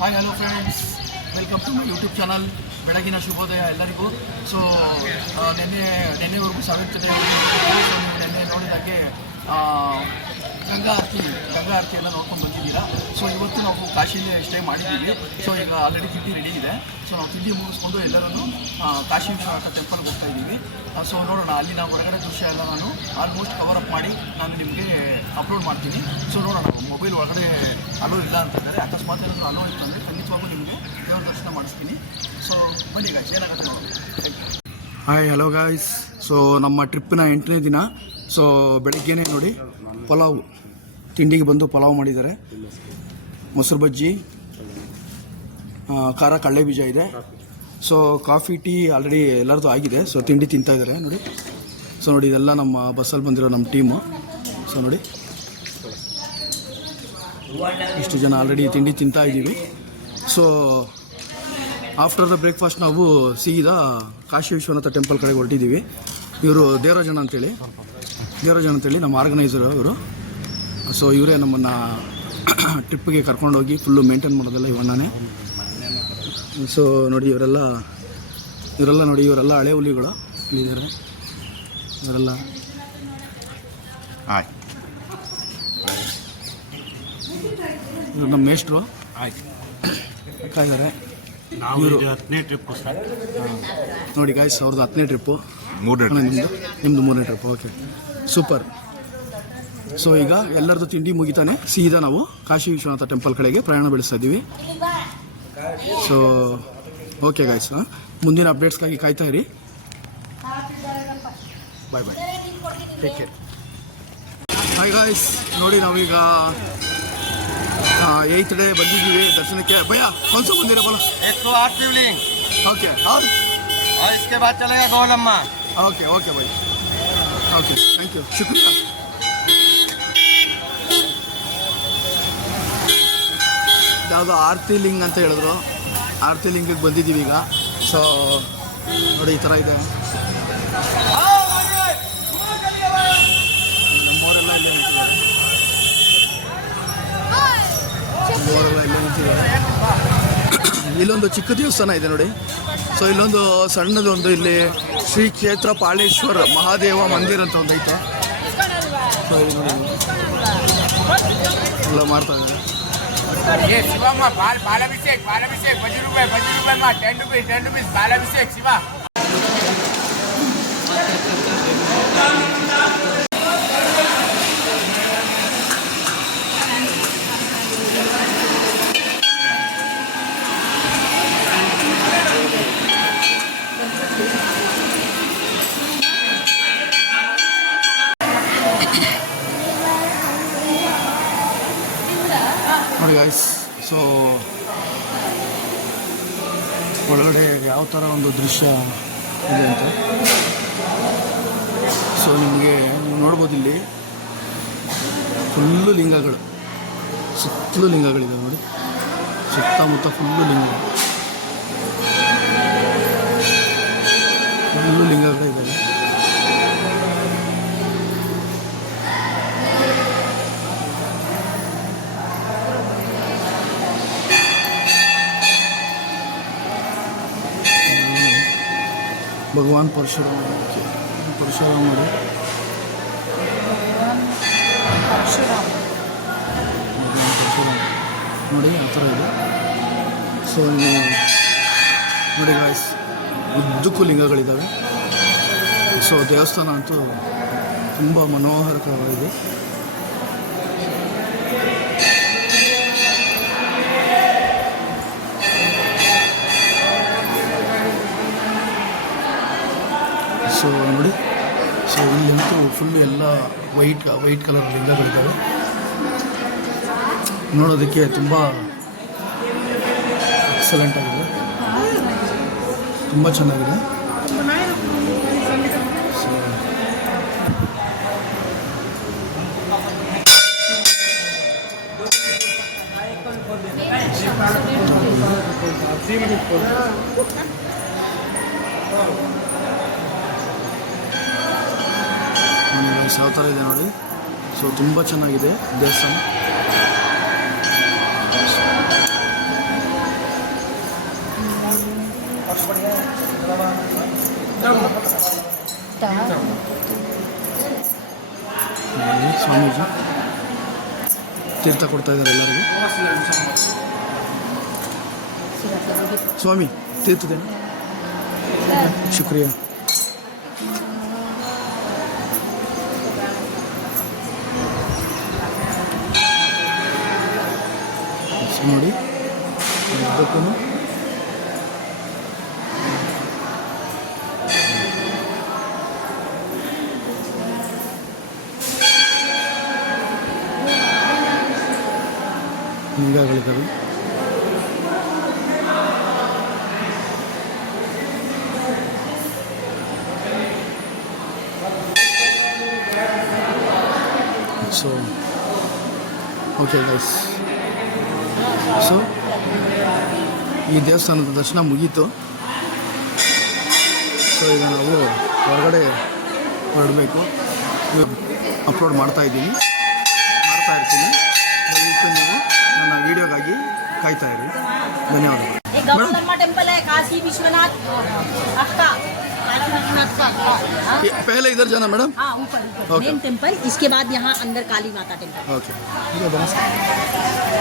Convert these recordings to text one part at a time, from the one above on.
Hi hello friends, welcome to my YouTube channel. ಬೆಳಗಿನ ಶುಭೋದಯ ಎಲ್ಲರಿಗೂ. ಸೊ ನೆನ್ನೆವರೆಗೂ ಸಾವಿರ ಜೊತೆ ನೆನ್ನೆ ನೋಡಿದಾಗೆ ಗಂಗಾ ಆರತಿ ಎಲ್ಲ ನೋಡ್ಕೊಂಡು ಬಂದಿದ್ದೀರಾ. ಸೊ ಇವತ್ತು ನಾವು ಕಾಶಿಯಲ್ಲಿ ಸ್ಟೇ ಮಾಡಿದ್ದೀವಿ. ಸೊ ಈಗ ಆಲ್ರೆಡಿ ತಿಂಡಿ ರೆಡಿ ಇದೆ. ಸೊ ನಾವು ತಿಂಡಿ ಮುಗಿಸ್ಕೊಂಡು ಎಲ್ಲರೂ ಕಾಶಿ ವಿಶ್ವನಾಥ ಟೆಂಪಲ್ಗೆ ಹೋಗ್ತಾ ಇದ್ದೀವಿ. ಸೊ ನೋಡೋಣ, ಅಲ್ಲಿನ ಹೊರಗಡೆ ದೃಶ್ಯ ಎಲ್ಲ ನಾನು ಆಲ್ಮೋಸ್ಟ್ ಕವರ್ ಅಪ್ ಮಾಡಿ ನಾನು ನಿಮಗೆ ಅಪ್ಲೋಡ್ ಮಾಡ್ತೀನಿ. ಸೊ ನೋಡೋಣ, ಮೊಬೈಲ್ ಒಳಗಡೆ ಅಲೋ ಇಲ್ಲ ಅಂತಿದ್ದಾರೆ. ಅಕಸ್ಮಾತ್ ಏನಾದರೂ ಅಲೋ ಇತ್ತು ಅಂದರೆ ಖಂಡಿತವಾಗೂ ನಿಮಗೆ ದೇವರ ದರ್ಶನ ಮಾಡಿಸ್ತೀನಿ. ಸೊ ಬನ್ನಿ ಗಾಯ್ಸ್, ಏನಾಗುತ್ತೆ ನೋಡಿ. Thank you. Hi hello guys. So ನಮ್ಮ ಟ್ರಿಪ್ಪಿನ 8ನೇ ದಿನ. ಸೊ ಬೆಳಗ್ಗೆನೇ ನೋಡಿ ಪಲಾವ್ ತಿಂಡಿಗೆ ಬಂದು ಪಲಾವ್ ಮಾಡಿದ್ದಾರೆ. ಮೊಸರು ಬಜ್ಜಿ, ಖಾರ ಕಡಲೆ ಬೀಜ ಇದೆ. ಸೊ ಕಾಫಿ ಟೀ ಆಲ್ರೆಡಿ ಎಲ್ಲರದ್ದು ಆಗಿದೆ. ಸೊ ತಿಂಡಿ ತಿಂತಾ ಇದ್ದಾರೆ ನೋಡಿ. ಸೊ ನೋಡಿ, ಇದೆಲ್ಲ ನಮ್ಮ ಬಸ್ಸಲ್ಲಿ ಬಂದಿರೋ ನಮ್ಮ ಟೀಮು. ಸೊ ನೋಡಿ, ಇಷ್ಟು ಜನ ಆಲ್ರೆಡಿ ತಿಂಡಿ ತಿಂತಾ ಇದ್ದೀವಿ. ಸೊ ಆಫ್ಟರ್ ದ ಬ್ರೇಕ್ಫಾಸ್ಟ್ ನಾವು ಸೀದಾ ಕಾಶಿ ವಿಶ್ವನಾಥ ಟೆಂಪಲ್ ಕಡೆಗೆ ಹೊರಟಿದ್ದೀವಿ. ಇವರು ದೇವರಾಜಣ್ಣ ಅಂತೇಳಿ ನಮ್ಮ ಆರ್ಗನೈಸರ್ ಇವರು. ಸೊ ಇವರೇ ನಮ್ಮನ್ನು ಟ್ರಿಪ್ಪಿಗೆ ಕರ್ಕೊಂಡೋಗಿ ಫುಲ್ಲು ಮೇಂಟೈನ್ ಮಾಡೋದೆಲ್ಲ ಇವಣ್ಣನೇ. ಸೊ ನೋಡಿ, ಇವರೆಲ್ಲ ನೋಡಿ, ಇವರೆಲ್ಲ ಹಳೆ ಹುಲಿಗಳು ಇಲ್ಲಿದ್ದಾರೆ. ಇವರೆಲ್ಲ ಇವರು ನಮ್ಮ ಮೇಷ್ಟ್ರು ಇದ್ದಾರೆ. ನೋಡಿ ಗಾಯ್ಸ್, ಅವ್ರದ್ದು 10ನೇ ಟ್ರಿಪ್ಪು. ನಿಮ್ಮದು 3ನೇ ಟ್ರಿಪ್. Okay, super. ಸೊ ಈಗ ಎಲ್ಲರದ್ದು ತಿಂಡಿ ಮುಗಿತಾನೆ ಸೀದಾ ನಾವು ಕಾಶಿ ವಿಶ್ವನಾಥ ಟೆಂಪಲ್ ಕಡೆಗೆ ಪ್ರಯಾಣ ಬೆಳೆಸ್ತಾ ಇದ್ದೀವಿ. ಸೊ ಓಕೆ ಗಾಯ್ಸ್, ಮುಂದಿನ ಅಪ್ಡೇಟ್ಸ್ಗಾಗಿ ಕಾಯ್ತಾ ಇರಿ. ಬಾಯ್ ಬಾಯ್, ಟೇಕ್ ಕೇರ್. ಹಾಯ್ ಗಾಯ್ಸ್, ನೋಡಿ ನಾವೀಗ 8th ಡೇ ಬಂದಿದ್ದೀವಿ ದರ್ಶನಕ್ಕೆ. ಭಯ ಕೌನ್ಸ ಬಂದಿರ ಬೋಲ? 108 शिवलिंग. ओके, और इसके बाद चलेगा गौलम्मा. ओके ओके भाई, ओके, थैंक यू, शुक्रिया. ಯಾವುದೋ ಆರತಿ ಲಿಂಗ್ ಅಂತ ಹೇಳಿದ್ರು. ಆರತಿ ಲಿಂಗಿಗೆ ಬಂದಿದ್ದೀವಿ ಈಗ. ಸೊ ನೋಡಿ, ಈ ಥರ ಇದೆ. ನಮ್ಮವರೆಲ್ಲ ಇಲ್ಲೇ ನಿಂತಿದ್ದಾರೆ. ಇಲ್ಲೊಂದು ಚಿಕ್ಕ ದೇವಸ್ಥಾನ ಇದೆ ನೋಡಿ. ಸೊ ಇಲ್ಲೊಂದು ಸಣ್ಣದೊಂದು ಇಲ್ಲಿ ಶ್ರೀ ಕ್ಷೇತ್ರ ಪಾಳೇಶ್ವರ ಮಹಾದೇವ ಮಂದಿರ ಅಂತ ಒಂದು ಐತೆ. ಸೊ ಇಲ್ಲಿ ನೋಡಿ ಎಲ್ಲ ಮಾಡ್ತಾ ಇದ್ದಾರೆ. बालाभिषेक 50 रुपये 10 रुपीस बालाभिषेक शिवा. ನೋಡಿ ಗಾಯ್ಸ್, ಸೊ ಒಳಗಡೆ ಯಾವ ಥರ ಒಂದು ದೃಶ್ಯ ಇದೆ ಅಂತ ಸೊ ನಿಮಗೆ ನೋಡ್ಬೋದು. ಇಲ್ಲಿ ಫುಲ್ಲು ಲಿಂಗಗಳು, ಸುತ್ತಲೂ ಲಿಂಗಗಳಿದ್ದಾವೆ ನೋಡಿ. ಸುತ್ತಮುತ್ತ ಫುಲ್ಲು ಲಿಂಗಗಳಿದ್ದಾವೆ. ಭಗವಾನ್ ಪರಶುರಾಮ ನೋಡಿ, ಆ ಥರ ಇದೆ. ಸೊ ನೋಡಿ ಗಾಯ್ಸ್, ಉದ್ದಕ್ಕೂ ಲಿಂಗಗಳಿದ್ದಾವೆ. ಸೊ ದೇವಸ್ಥಾನ ಅಂತೂ ತುಂಬ ಮನೋಹರಕರವಾಗಿದೆ. ಸೊ ನೋಡಿ, ಸೊ ಇಲ್ಲಂತೂ ಫುಲ್ ಎಲ್ಲ ವೈಟ್ ಕಲರ್ ಲಿಂಗಗಳಿದ್ದಾವೆ. ನೋಡೋದಕ್ಕೆ ತುಂಬ ಎಕ್ಸಲೆಂಟ್ ಆಗಿದೆ, ತುಂಬ ಚೆನ್ನಾಗಿದೆ. ಸೊ ಯಾವ ಥರ ಇದೆ ನೋಡಿ. ಸೊ ತುಂಬ ಚೆನ್ನಾಗಿದೆ ದೇವಸ್ಥಾನ. ಸ್ವಾಮೀಜಿ ತೀರ್ಥ ಕೊಡ್ತಾ ಇದ್ದಾರೆ ಎಲ್ಲರಿಗೂ. ಸ್ವಾಮಿ ತೀರ್ಥದೇನ ಶುಕ್ರಿಯಾ. ನೋಡಿ ಅದಕ್ಕೂ ಲಿಂಗಗಳಿದ್ದಾವೆ. ಸೊ ಓಕೆ ಗೈಸ್, ಸೊ ಈ ದೇವಸ್ಥಾನದ ದರ್ಶನ ಮುಗೀತು. ಸೊ ಈಗ ನಾವು ಹೊರಗಡೆ ಹೊರಡಬೇಕು. ಅಪ್ಲೋಡ್ ಮಾಡ್ತಾ ಇರ್ತೀನಿ. ದಯವಿಟ್ಟು ನೀವು ನನ್ನ ವಿಡಿಯೋಗಾಗಿ ಕಾಯ್ತಾ ಇರಿ. ಧನ್ಯವಾದಗಳು. टेम्पल है काशी विश्वनाथ का पहले इधर जाना मैडम. हाँ ऊपर Okay. मेन टेम्पल, इसके बाद यहाँ अंदर काली माता टेम्पल. ओके.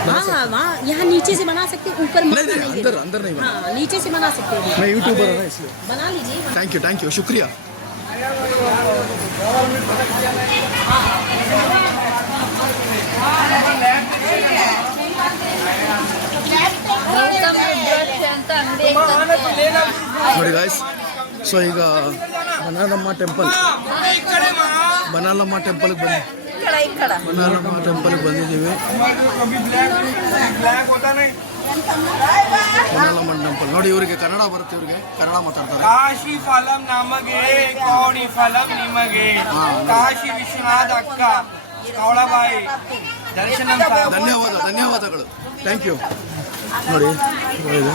हाँ हाँ वहाँ यहाँ नीचे से बना सकते हैं, ऊपर मत नहीं बनाइए. अंदर नहीं बना. हाँ नीचे से बना सकते हैं. मैं यूट्यूबर हूँ ना इसलिए. बना लीजिए. थैंक यू शुक्रिया. ನೋಡಿ ಗಾಯ್ಸ್, ಸೊ ಈಗ ಬನಾಲಮ್ಮ ಟೆಂಪಲ್ಗೆ ಬಂದಿದ್ದೀವಿ. ಬನಾಲಮ್ಮ ಟೆಂಪಲ್ ನೋಡಿ, ಇವರಿಗೆ ಕನ್ನಡ ಬರುತ್ತೆ, ಇವರಿಗೆ ಕನ್ನಡ ಮಾತಾಡ್ತಾರೆ. ಕಾಶಿ ಫಲಂ ನಮಗೆ ಕೌಡಿ ಫಲಂ ನಿಮಗೆ ಕಾಶಿ ವಿಶ್ವನಾಥ ಅಕ್ಕ ಕವಳಬಾಯಿ ದರ್ಶನ. ಧನ್ಯವಾದಗಳು. Thank you. ನೋಡಿ ಒಳ್ಳೆಯದು.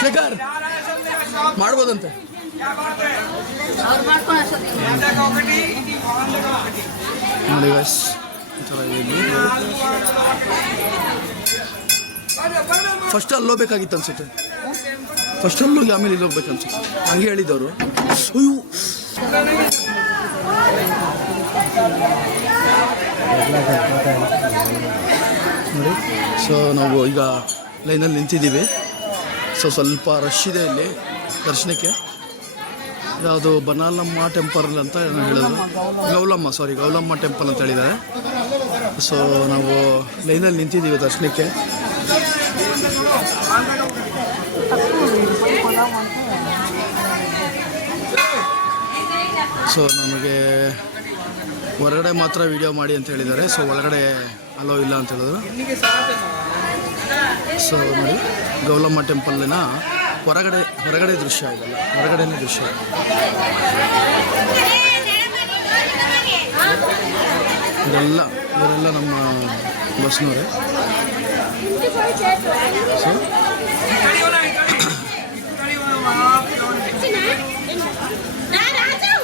ಶೇಖರ್ ಮಾಡ್ಬೋದಂತೆ. ನೋಡಿ ಗಾಯ್ಸ್, ಈ ಥರ ಇದೆ. ಫಸ್ಟ್ ಅಲ್ಲಿ ಹೋಗ್ಬೇಕಾಗಿತ್ತು ಅನ್ಸುತ್ತೆ. ಫಸ್ಟ್ ಅಲ್ಲಿ ಹೋಗಿ ಆಮೇಲೆ ಇಲ್ಲಿ ಹೋಗ್ಬೇಕು ಅನ್ಸುತ್ತೆ. ಹಂಗೆ ಹೇಳಿದವರು. ಅಯ್ಯೋ ನೋಡಿ, ಸೊ ನಾವು ಈಗ ಲೈನಲ್ಲಿ ನಿಂತಿದ್ದೀವಿ. ಸೊ ಸ್ವಲ್ಪ ರಶ್ ಇದೆ ಇಲ್ಲಿ ದರ್ಶನಕ್ಕೆ. ಯಾವುದು ಬನಾಲಮ್ಮ ಟೆಂಪಲ್ ಅಂತ ಹೇಳಿದ್ರು, ಗೌಲಮ್ಮ ಟೆಂಪಲ್ ಅಂತ ಹೇಳಿದ್ದಾರೆ. ಸೊ ನಾವು ಲೈನಲ್ಲಿ ನಿಂತಿದ್ದೀವಿ ದರ್ಶನಕ್ಕೆ. ಸೊ ನಮಗೆ ಹೊರಗಡೆ ಮಾತ್ರ ವಿಡಿಯೋ ಮಾಡಿ ಅಂತ ಹೇಳಿದ್ದಾರೆ. ಸೊ ಒಳಗಡೆ ಅಲೋ ಇಲ್ಲ ಅಂತ ಹೇಳಿದ್ರು. ಸೊ ನೋಡಿ, ಗೌಲಮ್ಮ ಟೆಂಪಲ್ನ ಹೊರಗಡೆ ದೃಶ್ಯ ಇದೆಲ್ಲ, ಹೊರಗಡೆನೇ ದೃಶ್ಯ. ಇವರೆಲ್ಲ ನಮ್ಮ ಬಸ್ನವರೇ. ಸೊ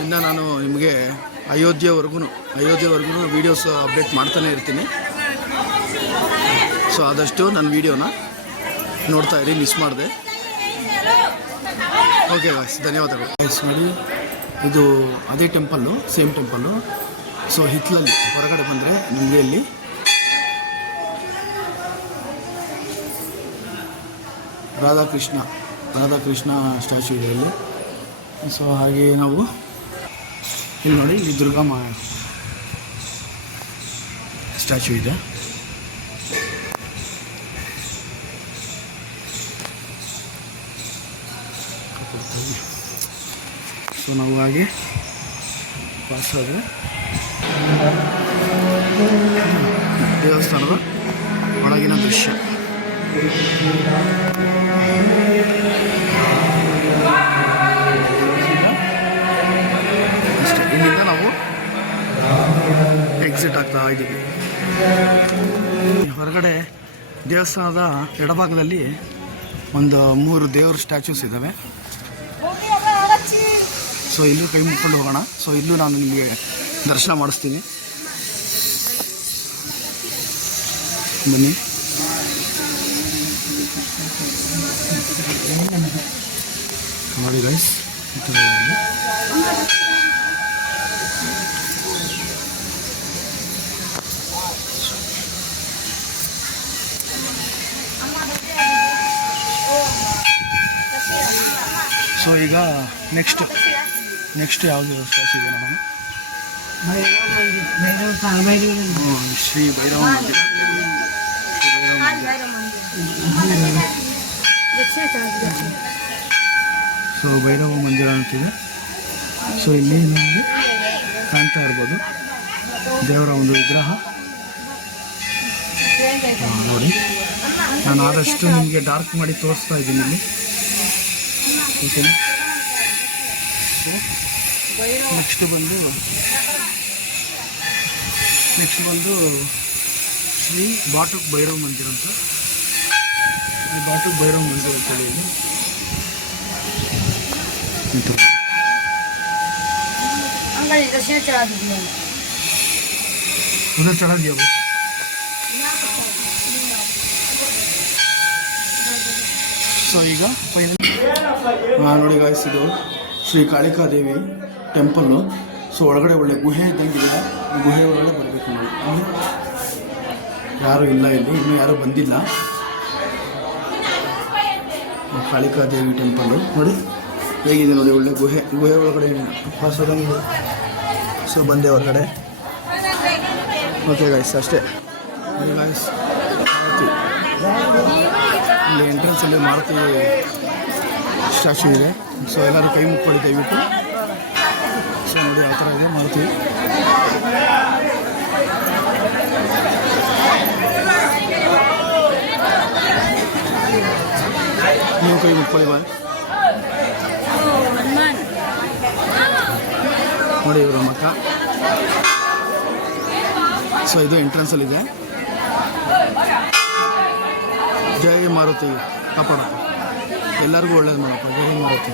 ಇನ್ನು ನಾನು ನಿಮಗೆ ಅಯೋಧ್ಯೆವರೆಗೂ ವೀಡಿಯೋಸ್ ಅಪ್ಡೇಟ್ ಮಾಡ್ತಾನೆ ಇರ್ತೀನಿ. ಸೊ ಆದಷ್ಟು ನನ್ನ ವೀಡಿಯೋನ ನೋಡ್ತಾ ಇರಿ, ಮಿಸ್ ಮಾಡಿದೆ. ಓಕೆ ಗಾಯ್ಸ್, ಧನ್ಯವಾದಗಳು. ಗಾಯ್ಸ್ ನೋಡಿ, ಇದು ಅದೇ ಟೆಂಪಲ್ಲು, ಸೇಮ್ ಟೆಂಪಲ್ಲು. ಸೊ ಹಿತ್ತಲಲ್ಲಿ ಹೊರಗಡೆ ಬಂದರೆ ನಿಮಗೆ ಅಲ್ಲಿ ರಾಧಾಕೃಷ್ಣ ಸ್ಟ್ಯಾಚ್ಯೂ ಇದೆ ಇಲ್ಲಿ. ಸೊ ಹಾಗೆ ನಾವು ಇಲ್ಲಿ ನೋಡಿ, ಇಲ್ಲಿ ದುರ್ಗಮ್ಮ ಸ್ಟ್ಯಾಚ್ಯೂ ಇದೆ. ಸೊ ನಾವು ಹಾಗೆ ಪಾಸ್ ಆದರೆ ದೇವಸ್ಥಾನದ ಒಳಗಿನ ದೃಶ್ಯ. ಅಷ್ಟೇ, ಇಲ್ಲಿಂದ ನಾವು ಎಕ್ಸಿಟ್ ಆಗ್ತಾ ಇದ್ದೀವಿ. ಹೊರಗಡೆ ದೇವಸ್ಥಾನದ ಎಡಭಾಗದಲ್ಲಿ ಒಂದು 3 ದೇವ್ರ ಸ್ಟ್ಯಾಚ್ಯೂಸ್ ಇದ್ದಾವೆ. ಸೊ ಇಲ್ಲೂ ಕೈ ಮುಕ್ಕೊಂಡು ಹೋಗೋಣ. ಸೊ ಇಲ್ಲೂ ನಾನು ನಿಮಗೆ ದರ್ಶನ ಮಾಡಿಸ್ತೀನಿ, ಬನ್ನಿ. ನೋಡಿ ಗೈಸ್, ಈ ಥರ ಸೊ ಈಗ ನೆಕ್ಸ್ಟ್ ಯಾವುದು ಸ್ಟ್ಯಾಚು ಇದೆ ನಮ್ಮ ಶ್ರೀ ಭೈರವ ಮಂದಿರ. ಸೊ ಭೈರವ ಮಂದಿರ ಅಂತಿದೆ. ಸೊ ಇಲ್ಲಿ ನಿಮಗೆ ಕಾಣ್ತಾ ಇರ್ಬೋದು ದೇವರ ಒಂದು ವಿಗ್ರಹ. ನೋಡಿ, ನಾನು ಆದಷ್ಟು ನಿಮಗೆ ಡಾರ್ಕ್ ಮಾಡಿ ತೋರಿಸ್ತಾ ಇದ್ದೀನಿ ಇಲ್ಲಿ. ಓಕೆನಾ? ನೆಕ್ಸ್ಟ್ ಬಂದು ಶ್ರೀ ಬಾಟುಕ್ ಭೈರವ ಮಂದಿರ ಅಂತ. ಈ ಬಾಟುಕ್ ಭೈರವ ಮಂದಿರ ಅಂತೇಳಿ ಇಲ್ಲಿ उधर चढ़ा दिया वो. ಸೊ ಈಗ ನೋಡಿ ಗಾಯ್ಸ್, ಇದು ಶ್ರೀ ಕಾಳಿಕಾದೇವಿ ಟೆಂಪಲ್ಲು. ಸೊ ಒಳಗಡೆ ಒಳ್ಳೆ ಗುಹೆ ಇದ್ದಂಗಿದೆ. ಗುಹೆ ಒಳಗಡೆ ಬರಬೇಕು ನೋಡಿ. ಯಾರೂ ಇಲ್ಲ ಇಲ್ಲಿ, ಇನ್ನೂ ಯಾರೂ ಬಂದಿಲ್ಲ. ಕಾಳಿಕಾದೇವಿ ಟೆಂಪಲ್ಲು ನೋಡಿ ಹೇಗಿದೆ ನೋಡಿ, ಒಳ್ಳೆ ಗುಹೆ ಒಳಗಡೆ ಹೊಸದಂಗಿದೆ. ಸೊ ಬಂದೆ ಹೊರಗಡೆ. ಓಕೆ ಗಾಯ್ಸ್, ಅಷ್ಟೇ. ಗಾಯ್ಸ್, ಇಲ್ಲಿ ಎಂಟ್ರೆನ್ಸಲ್ಲಿ ಮಾರುತಿ ಸ್ಟ್ಯಾಚ್ಯೂ ಇದೆ. ಸೊ ಎಲ್ಲರೂ ಕೈ ಮುಕ್ಕೊಳ್ಳಿ ದಯವಿಟ್ಟು. ಸೊ ನೋಡಿ ಯಾವ ಥರ ಇದೆ ಮಾರುತಿ. ನೀವು ಕೈ ಮುಕ್ಕೊಳ್ಳಿ ಬಾಯ್. ನೋಡಿ ಇವರು ಮಕ್ಕ. ಸೊ ಇದು ಎಂಟ್ರೆನ್ಸಲ್ಲಿದೆ. ಜೈ ಮಾರುತಿ ಕಾಪಾಡ, ಎಲ್ಲರಿಗೂ ಒಳ್ಳೇದು ಮಾಡಪ್ಪ. ಜೈ ಮಾರುತಿ.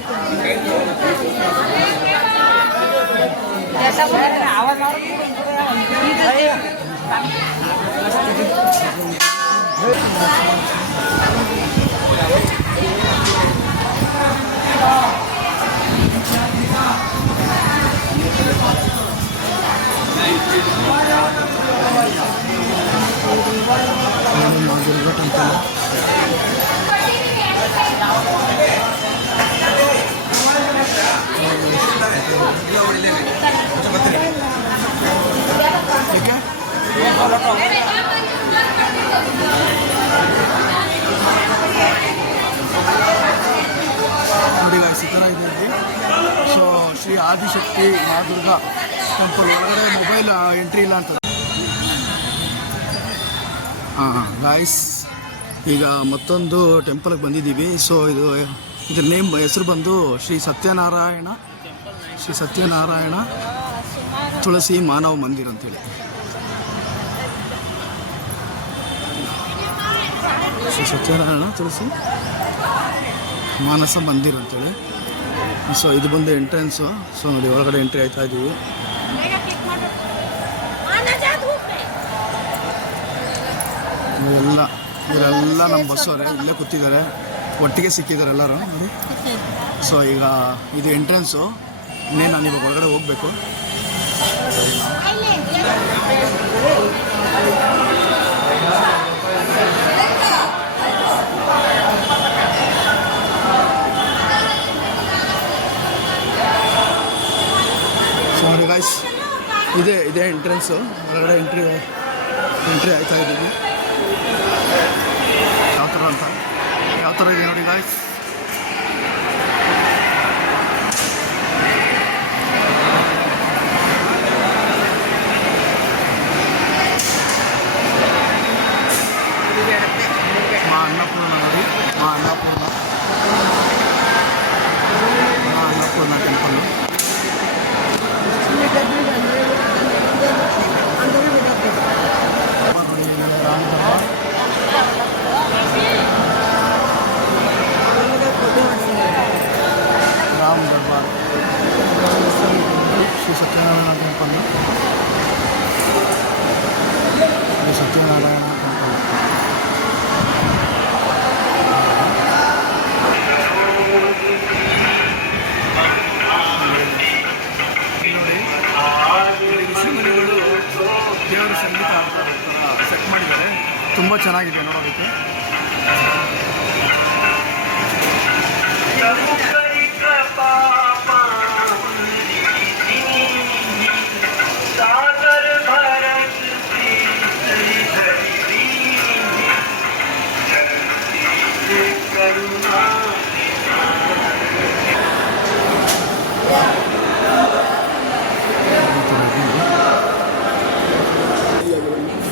ನೋಡಿ ಗಾಯ್ಸ್, ಈ ಥರ ಇದೆ ಇಲ್ಲಿ. ಸೊ ಶ್ರೀ ಆದಿಶಕ್ತಿ ಮಹಾದುರ್ಗಾ ಟೆಂಪಲ್ ಒಳಗಡೆ ಮೊಬೈಲ್ ಎಂಟ್ರಿ ಇಲ್ಲ ಅಂತ. ಗಾಯ್ಸ್, ಈಗ ಮತ್ತೊಂದು ಟೆಂಪಲ್ಗೆ ಬಂದಿದ್ದೀವಿ. ಸೊ ಇದ್ರ ಹೆಸರು ಬಂದು ಶ್ರೀ ಸತ್ಯನಾರಾಯಣ ತುಳಸಿ ಮಾನವ ಮಂದಿರ ಅಂತೇಳಿ. ಶ್ರೀ ಸತ್ಯನಾರಾಯಣ ತುಳಸಿ ಮಾನಸ ಮಂದಿರ ಅಂತೇಳಿ. ಸೊ ಇದು ಬಂದು ಎಂಟ್ರೆನ್ಸು. ಸೊ ನೋಡಿ ಒಳಗಡೆ ಎಂಟ್ರಿ ಆಯ್ತಾ ಇದ್ದೀವಿ. ಇವರೆಲ್ಲ ನಮ್ಮ ಬಸ್ಸವರೇ, ಇಲ್ಲೇ ಕೂತಿದ್ದಾರೆ, ಒಟ್ಟಿಗೆ ಸಿಕ್ಕಿದ್ದಾರೆ ಎಲ್ಲರೂ ನೋಡಿ. ಸೊ ಈಗ ಇದು ಎಂಟ್ರೆನ್ಸು. ಇನ್ನೇನು ನಾನು ಇವಾಗ ಒಳಗಡೆ ಹೋಗಬೇಕು. ಸೊ ನೋಡಿ ಗಾಯ್ಸ್, ಇದೇ ಎಂಟ್ರೆನ್ಸು. ಒಳಗಡೆ ಎಂಟ್ರಿ ಆಯ್ತಾ ಇದ್ದೀವಿ. ಯಾವ ಥರ ಇದೆ ನೋಡಿ ಗಾಯ್ಸ್. ಅನ್ನಪೂರ್ಣ ನೋಡಿ, ಅನ್ನಪೂರ್ಣ ಟೆಂಪಲ್ಲು. ರಾಮ್ ದರ್ಬಾರ್, ಶ್ರೀ ಸತ್ಯನಾರಾಯಣ ಟೆಂಪಲ್ಲು. ಸತ್ಯನಾರಾಯಣ ಟೆಂಪಲ್. ದೇವರ ಸಂಗೀತ ಸೆಟ್ ಮಾಡಿದ್ದಾರೆ, ತುಂಬ ಚೆನ್ನಾಗಿದೆ ನೋಡೋದಕ್ಕೆ.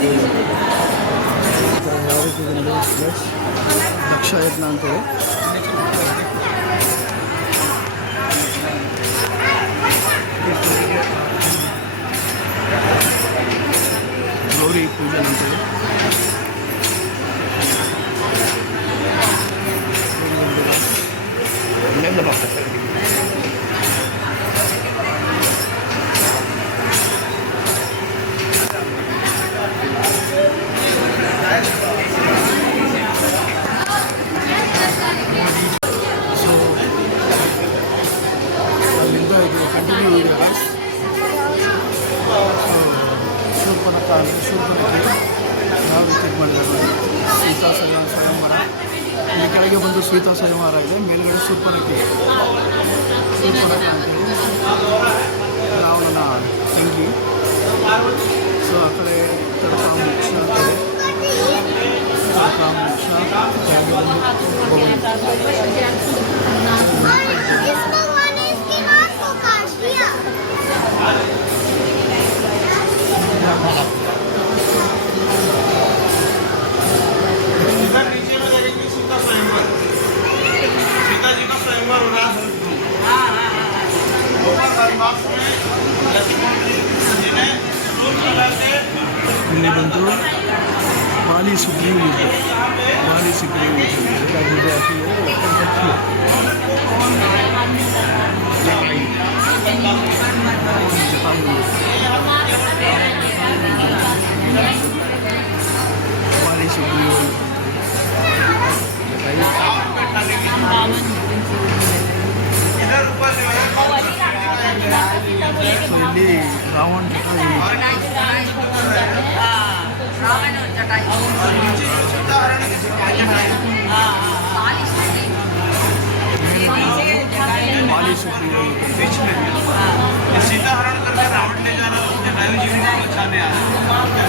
ಯಾವ ರೀತಿ ಇದೆ ನೋಡಿ ಫ್ರೆಂಡ್ಸ್, ದಕ್ಷ ಯಜ್ಞ ಅಂತೇಳಿ. ಗೌರಿ ಪೂಜೆ ಅಂತೇಳಿ. ಸೊ ಅಲ್ಲಿಂದ ಇದು ಕಂಟಿನ್ಯೂ ಇದೆ ಗಾಯ್ಸ್. ಶೂರ್ಪನಖ ಅಂದರೆ ಶೂರ್ಪನಖಿ ಯಾವ ರೀತಿ ಮಾಡಿದ್ದಾರೆ. ಸೀತಾ ಸ್ವಯಂವರ, ಇಲ್ಲಿ ಕೆಳಗೆ ಬಂದು ಸೀತಾ ಸ್ವಯಂವರ ಇದೆ, ಮೇಲ್ಗಡೆ ಶೂರ್ಪನಖಿ ಅಂತೇಳಿ ರಾವಣನ ತಂಗಿ. ಸೊ ಆ ಕಡೆ ತಡಕ ಮೋಕ್ಷ ಅಂತೇಳಿ, ತಡಕ ಮೋಕ್ಷ ಕೆಳಗೆ ಬಂದು ಭವನ. इस भगवान ने इसकी नाक को काट दिया। इधर नीचे में देखेंगे सीता स्वयंवर, सीता जी का स्वयंवर हो रहा है। ऊपर हरिवास में लक्ष्मण जी जिन्हें शूर्पणखा से ಇಲ್ಲಿ ಬಂದು ಬಾಲಿ ಸುಗ್ರೀವ್ ಯುದ್ಧ, ಬಾಲಿ ಸುಗ್ರೀವ್ ಬಾಲಿ ಸುಗ್ರೀವ್ इधर ऊपर जो है ಸೊ ಇಲ್ಲಿ ರಾವಣ बाली सुग्रीव बीच में ये सीता हरण करके रावण ले जा रहा है, जटायु जी को बचाने आ रहा है।